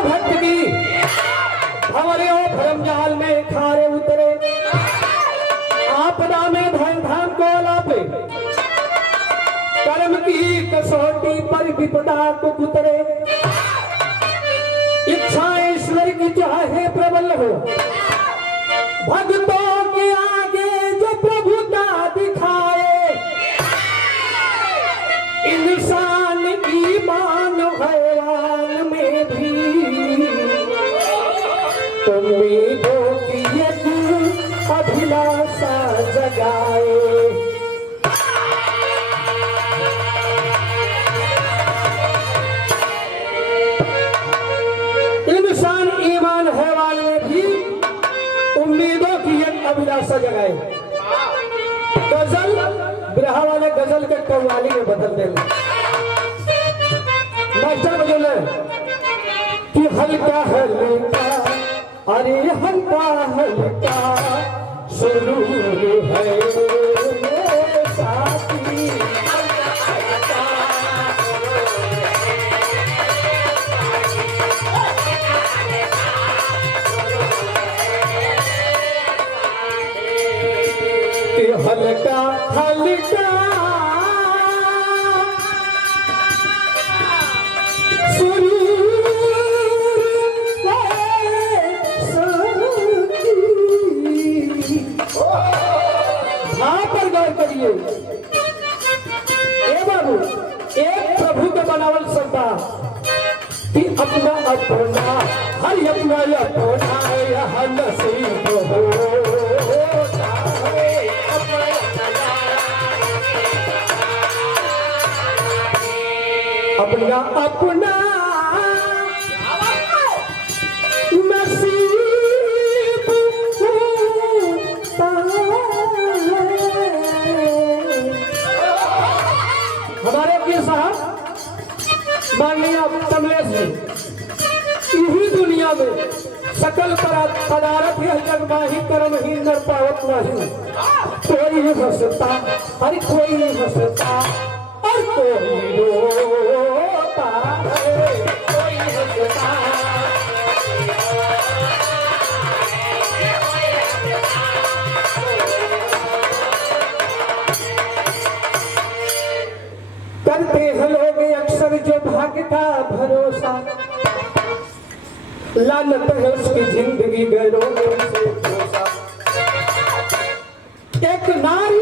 भक्त की भंवरे और भरम जाल में खारे उतरे, आपदा में धन धाम को लापे, कर्म की कसौटी पर विपदा को उतरे। इच्छा ईश्वर की चाहे प्रबल हो, भक्तों के आगे जो प्रभुता दिखाए। इंसान ईमान हैवान में भी उम्मीदों की एक अभिलाषा जगाए। इंसान ईमान हैवान में भी उम्मीदों की एक अभिलाषा जगाए। गजल बिरहा वाले गजल के कव्वाली में बदल देंगे। मास्टर बोले कि हल्का हल्का, अरे हल्का हल्का सुरूर है मेरे साथी। हल्का हल्का पर गौर करिए। ए बाबू, एक प्रभु के बनावल सकता कि अपना अपना हर अपना अपना यह नसीब हो। अपना अपना नसीब होता है। हमारे के साथ माननीय कमलेश जी, इसी दुनिया में सकल पदार्थ है जगमाही कर्म ही नर पावत नहीं। कोई नहीं हंसता, अरे कोई नहीं हंसता और कोई रोता है, कोई हंसता। करते हैं लोग अक्सर जो भाग्य का भरोसा, लानत है उसकी जिंदगी गैरों से भरोसा। एक नारी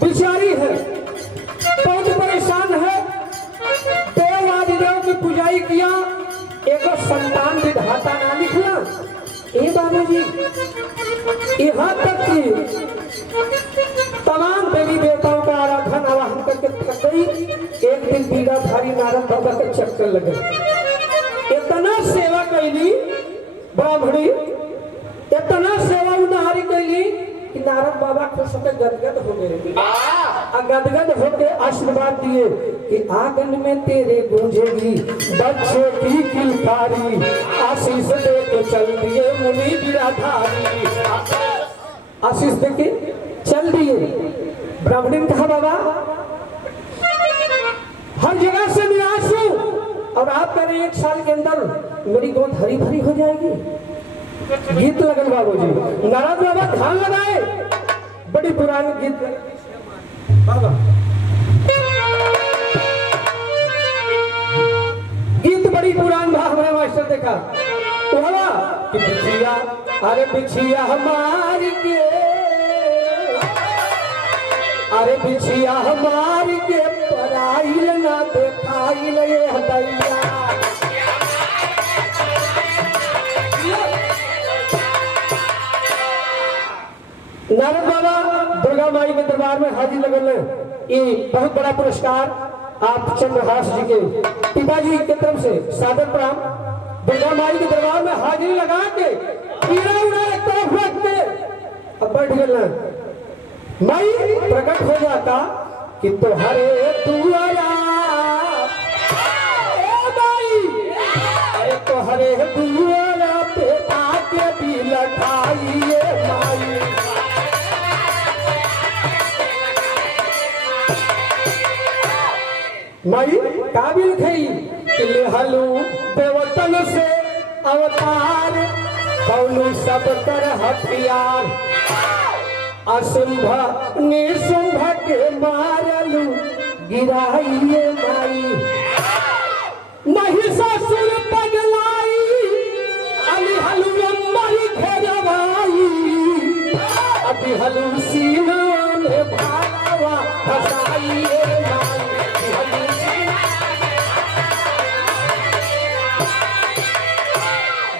बिचारी है, बहुत परेशान है, देव आदिदेव की पुजाई किया, एक संतान विधाता ना निकला। ए बाबू जी, यहाँ तक कि तमाम देवी देवताओं का आराधन आवाहन करके थक गई। एक दिन बीड़ाधारी नारद बाबा के चक्कर लगे। इतना सेवा कैली ब्राह्मणी, इतना सेवा उन्हारी कैली कि नारद बाबा खुश होकर गदगद हो गए। गदगद होकर आशीर्वाद दिए कि आंगन में तेरे गूंजेगी बच्चे की किलकारी। आशीष दे के चल दिए मुनि बीड़ाधारी। आशीष दे के चल दिए। ब्राह्मणी ने कहा बाबा हर जगह से निराश हूं और आप कह रहे हैं 1 साल के अंदर मेरी गोद हरी भरी हो जाएगी। गीत लगन बाबू जी, नारद बाबा ध्यान लगाए, बड़ी पुरानी गीत बाबा, गीत बड़ी पुरान भा हमारे मास्टर देखा बोला कि बिछिया, अरे बिछिया हमारी के, अरे बिछिया हमारी के पराइल ना देखाइल ये हदैया। नारद बाबा दुर्गा माई के दरबार में हाजिर लगल। ये बहुत बड़ा पुरस्कार आप चंद्रहास जी के पिताजी की तरफ से सादर प्रणाम। दुर्गा माई के दरबार में हाजिरी लगा के हीरा उड़ा एक तरफ रख के अब बैठ गए। माई प्रकट हो जाता कि तुम्हारे दुआरा, अरे तुम्हारे दुआरा पे आके भी लखाइए माई। माई काबिल खई हलू देवतन से अवतार कौनु सब कर हथियार असुंभ निसुंभ के मारलू गिराइए माई महिषासुर पगलाई अली हलू अम्मरी घेरवाई अभी हलू सीना में भागवा फसाइए माई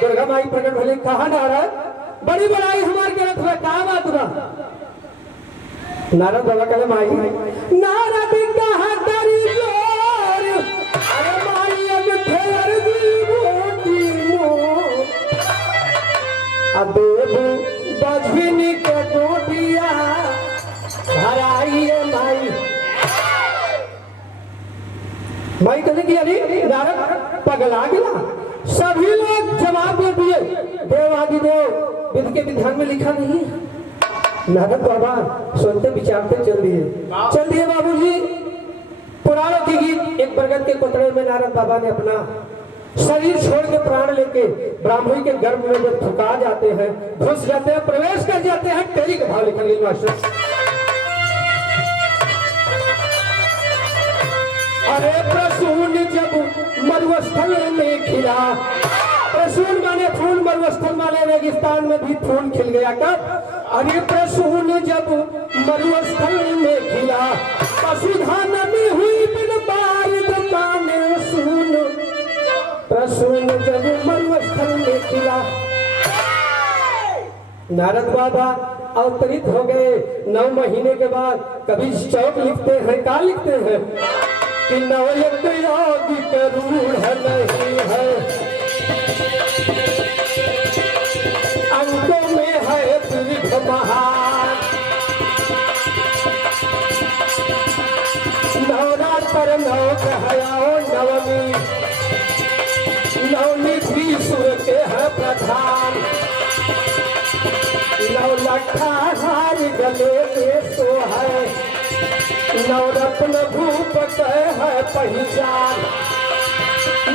दुर्गा माई प्रकट भले कहा नारद बड़ी बड़ाई हमारे के रथ में कहा बात हुआ नारद बाबा कहले माई नारद कहा तेरी जोर अरे माई अब फेर दी मोटी मो अबेबू बजनी के गोटिया भराइए माई माई कहने की अरे नारद पगला गिला सभी लोग जवाब दे दिए देवादिदेव विधि के विधान में लिखा नहीं है नारद बाबा सुनते विचारते चल दिए बाबूजी पुराणों की गीत एक बरगद के कोतरे में नारद बाबा ने अपना शरीर छोड़ के प्राण लेके ब्राह्मणी के गर्भ में जब ठुका जाते हैं घुस जाते हैं प्रवेश कर जाते हैं तेरी का भाव लिखा गया मास्टर अरे प्रसून जब मरुस्थल में खिला प्रसून माने फूल मरुस्थल माने रेगिस्तान में भी फूल खिल गया कब अरे प्रसून जब मरुस्थल में खिला पशुधा नमी हुई बिन बार दुकान सुन प्रसून जब मरुस्थल में खिला नारद बाबा अवतरित हो गए 9 महीने के बाद कभी चौक लिखते हैं का लिखते हैं कि नवयक यौगिक रूढ़ नहीं है अंकों में है दीर्घ महान नवरात्र नौ कहयाओ नवमी नवनिधि सुर के है प्रधान नवलखा हार गले में सो है नवरत्न भूप है पहचान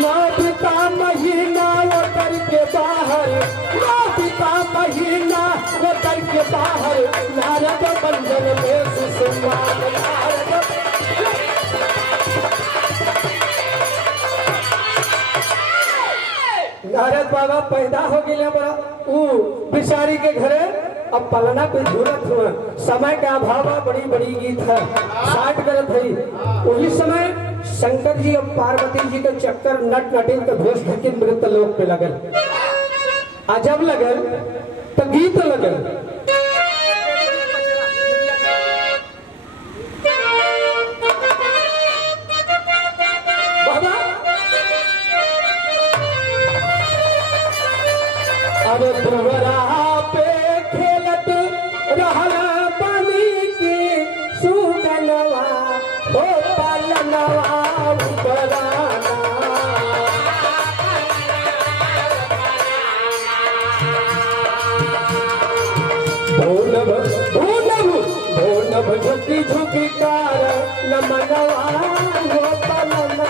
नौ का महीना वो करके बाहर नौ का महीना वो करके बाहर नारद बंधन में सुसमान नारद बाबा पैदा हो गए बड़ा बिचारी के घरे अब पलना पे झूलत हुआ समय का अभाव बड़ी बड़ी गीत है 60 करत है उसी समय शंकर जी और पार्वती जी के चक्कर नट नटिन के भेष धके मृत लोक पे लगल अजब लगल तो गीत लगल बाबा अब तुमरा पे खेलत रहला पानी के सुगनवा हो पलनवा उपराना भोनभ भोनभ भोनभ झुकी झुकी कार नमनवा हो पलनवा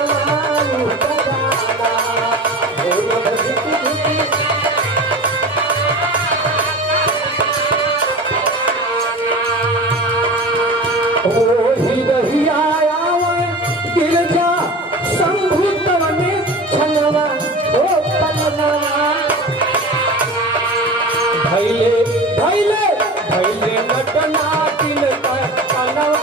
उपराना भोनभ झुकी झुकी ही रही आया गिरजा संभूतव में छनवा ओ पलनवा भैले भैले भैले नटना दिल का पलनवा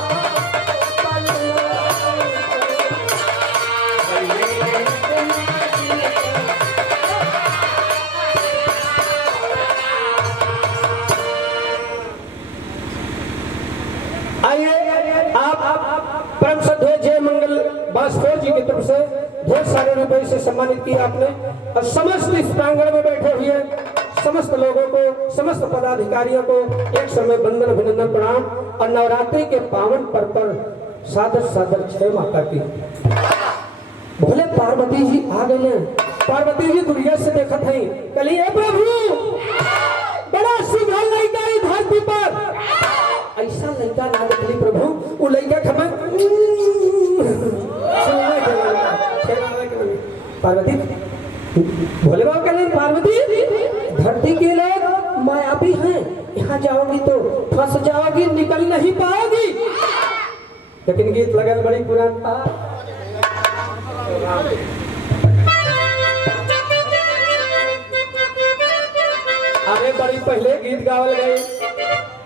परम श्रद्धेय जय मंगल भास्कर जी की तरफ से ढेर सारे रुपए से सम्मानित किया आपने और समस्त इस प्रांगण में बैठे हुए समस्त लोगों को समस्त पदाधिकारियों को एक समय वंदन अभिनंदन प्रणाम और नवरात्रि के पावन पर्व पर सादर सादर जय माता की। भोले पार्वती जी आ गए पार्वती जी दुनिया से देखत है कली प्रभु बड़ा सुधर लड़का है धरती पर ऐसा लड़का ना देखली प्रभु वो लड़का खबर पार्वती, भोले बाबा कह रहे पार्वती धरती के लोग मायावी हैं, यहाँ जाओगी तो फंस जाओगी, निकल नहीं पाओगी। लेकिन गीत लगल बड़ी पुरान था। अरे बड़ी पहले गीत गावल गए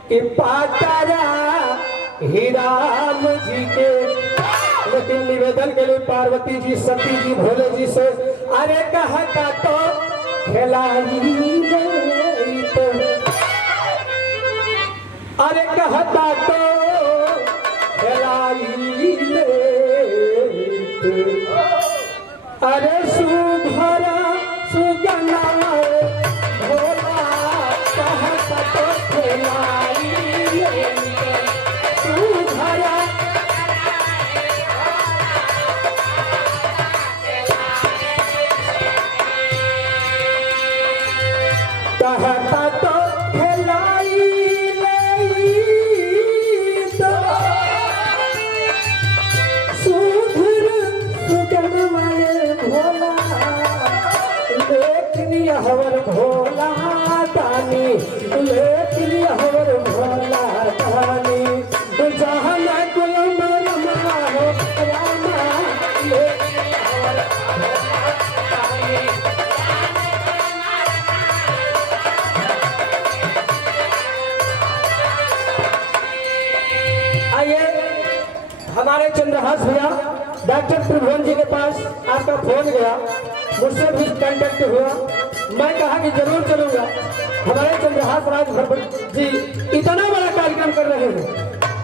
कि पातारा ही राम जी के, लेकिन निवेदन के लिए पार्वती जी, सती जी, भोले जी से अरे कहता तो खिलाई तो, अरे कहता तो खिलाई अरे सुघरा सुगना भोला कहता तो खिलाई सुघरा। कहता तो खिलाई तो सुधर सुगनमय भोला, लेकिन हवर भोला दानी, लेकिन हवर भोला दानी, जहाँ न कुल रमा हो रामा, लेकिन हवर भोला दानी। हमारे चंद्रहास भैया डॉक्टर त्रिभुवन जी के पास आपका फोन गया, मुझसे भी कांटेक्ट हुआ, मैं कहा कि जरूर चलूंगा। हमारे चंद्रहास राज जी इतना बड़ा कार्यक्रम कर रहे हैं,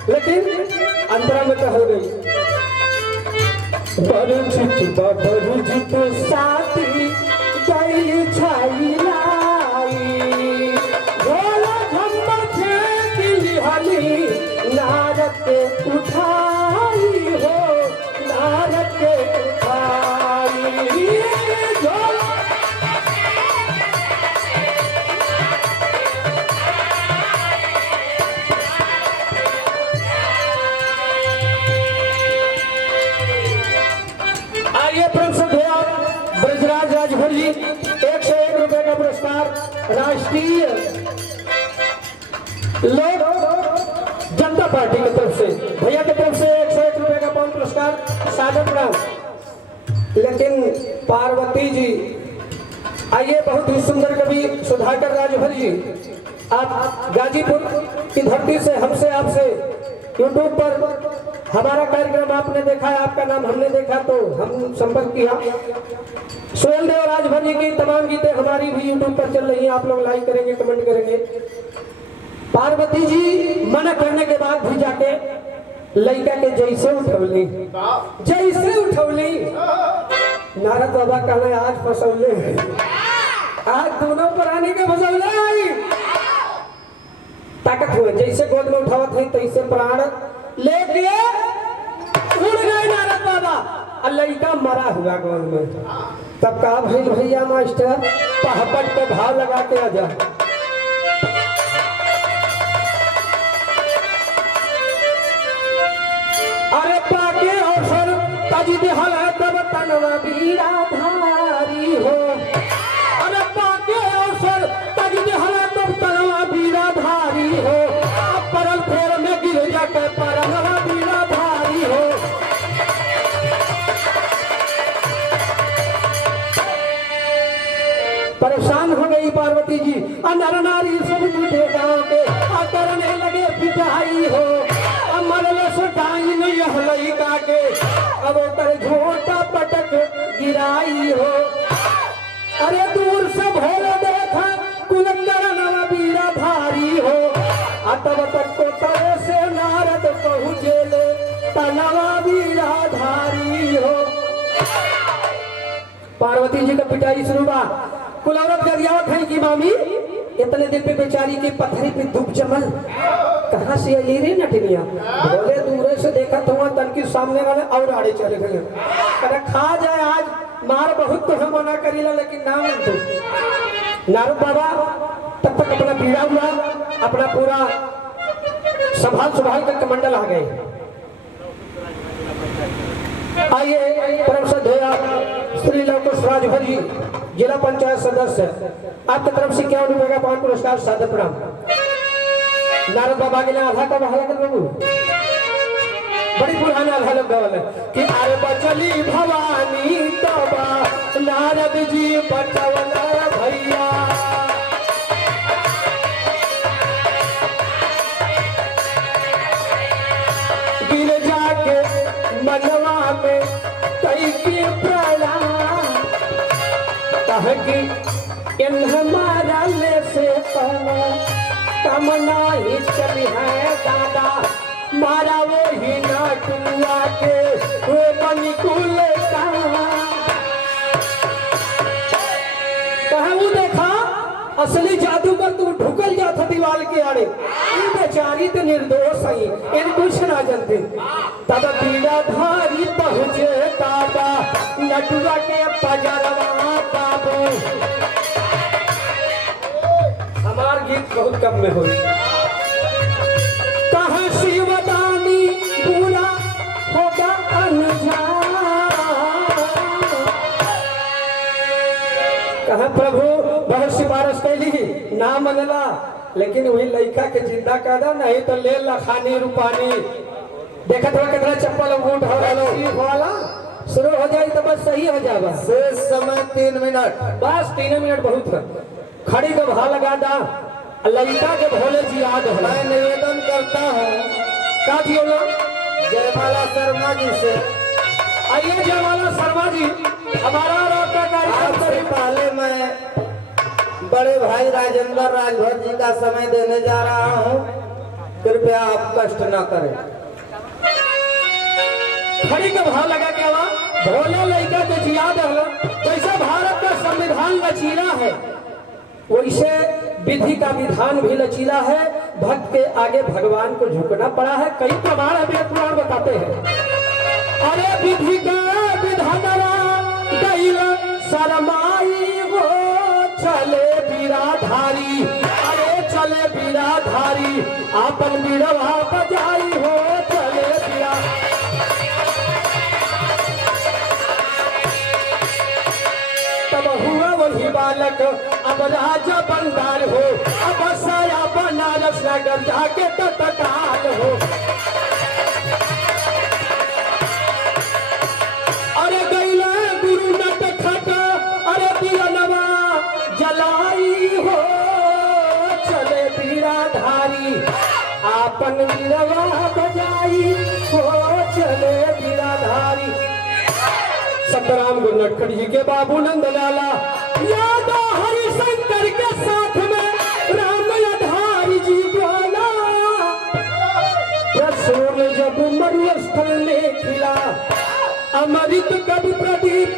लेकिन अंतरा में कहल गई बरुजित साथी गई छाई लाई, भोला झम्मा फेंक लिहाली नारद के उठाई हो, नारद के उठाई आइए प्रसन्न हुआ ब्रजराज राजभर जी, 101 रुपए का पुरस्कार राष्ट्रीय लोक जनता पार्टी की तरफ से, भैया की तरफ से 101 रुपए का पावन पुरस्कार, सादर प्रणाम। लेकिन पार्वती जी, आइए बहुत ही सुंदर कवि सुधाकर राजभर जी, आप गाजीपुर की धरती से हमसे आपसे यूट्यूब पर हमारा कार्यक्रम आपने देखा है, आपका नाम हमने देखा तो हम संपर्क किया। सोहेल देव राजभर जी की तमाम गीतें हमारी भी यूट्यूब पर चल रही हैं, आप लोग लाइक करेंगे, कमेंट करेंगे। पार्वती जी मना करने के बाद भी जाके लड़का के जैसे उठौली, जैसे उठौली, नारद बाबा कहले आज फसौले है, आज दोनों प्राणी के फसौले आई ताकत हुए, जैसे गोद में उठावत है तैसे प्राण लेके उड़ गए नारद बाबा, और लड़का मरा हुआ गोद में। तब कहा भैया मास्टर पहपट को भाव लगा के आ जा। अरे पाके अवसर तजी दिहल है तब तनवा बीरा धारी हो, अरे पाके अवसर तजी दिहल है तब तनवा बीरा धारी हो, अब परल फेर में गिर जाके परनवा बीरा धारी हो। परेशान हो गई पार्वती जी, नर नारी सब जुटे गाँव के करने लगे पिटाई हो, मरले सुटाई नहीं लड़का के, अब कर झोटा पटक गिराई हो। अरे दूर से भोले देखा कुलकर्णवा बीरा भारी हो, तब तक को तरह से नारद पहुँचे ले तनवा बीरा धारी हो। पार्वती जी का पिटाई शुरू हुआ, कुल औरत गरियावत है कि मामी इतने दिन पे बेचारी की पत्थरी पे धूप जमल, कहाँ से आई रे नटनिया। भोले दूर से देखा तो वहाँ तन की सामने वाले और आड़े चले गए, अरे खा जाए आज मार बहुत तो हम मना करीला, लेकिन ना मन तो नारद बाबा तब तक अपना पीड़ा हुआ, अपना पूरा संभाल कर कमंडल आ गए। आइए परम श्रद्धेय श्री लवकुश राजभर जी जिला पंचायत सदस्य, आपकी तरफ से 51 रुपए का पान पुरस्कार सादर प्रणाम। नारद बाबा के लिए आधा का बहाला कर बाबू, बड़ी पुराना आधा लोग गावल है कि अरे बचली भवानी तबा नारद जी बचवला भैया। गिर जाके मनवा में कई के प्रणाम, कह कि इन हमारा ले से कमना ही चली है दादा, मारा वो ही नाटुआ के वो बनिकुल कहूँ देखा असली जादूगर तू ढुकल जाता दीवार के आड़े, ये बेचारी तो निर्दोष है, इन कुछ ना जानते। तब पीड़ा धारी पहुँचे दादा नटुआ के पजरवा बाबू। हमार गीत बहुत कम में हुई, कहाँ शिवदानी पूरा होगा अनजान, कहाँ प्रभु बहुत सिफारिश कैली ना मनला, लेकिन वही लड़का के जिंदा कर दो, नहीं तो ले लखानी रूपानी। देखा था कितना चप्पल बूट हो वाला शुरू हो जाए तो बस सही हो जाएगा। शेष समय 3 मिनट, बस 3 मिनट बहुत है। खड़ी का भाव लगा दा, ललिता के भोले जी याद हो। मैं निवेदन करता हूँ का जी जयमाला शर्मा जी से, आइए जयमाला शर्मा जी हमारा आपका कार्यक्रम से पहले मैं बड़े भाई राजेंद्र राजभर जी का समय देने जा रहा हूँ, कृपया आप कष्ट न करें। खड़ी का भाव लगा के भोले लड़का के जी याद हो। जैसा भारत का संविधान लचीला है वैसे विधि का विधान भी लचीला है, भक्त के आगे भगवान को झुकना पड़ा है। कई प्रमाण अभी पुराण बताते हैं। अरे विधि का विधानरा दैला शरमाई हो, चले बीराधारी, अरे चले बीराधारी, आपन बीरवा बजाई हो, चले बीरा। तब हुआ वही बालक अब राजा बंगाल हो, अब साया बनारस नगर जाके तत्काल हो। अरे गैला गुरु नट खट, अरे बीरनवा जलाई हो, चले बीराधारी, आपन बीरवा बजाई हो, चले बीराधारी। सतराम गुरु नटखट जी के बाबू नंद लाला, यादव हरिशंकर के साथ में राम आधारी जी बोला। प्रसून जब मरुस्थल में खिला, अमृत कब प्रदीप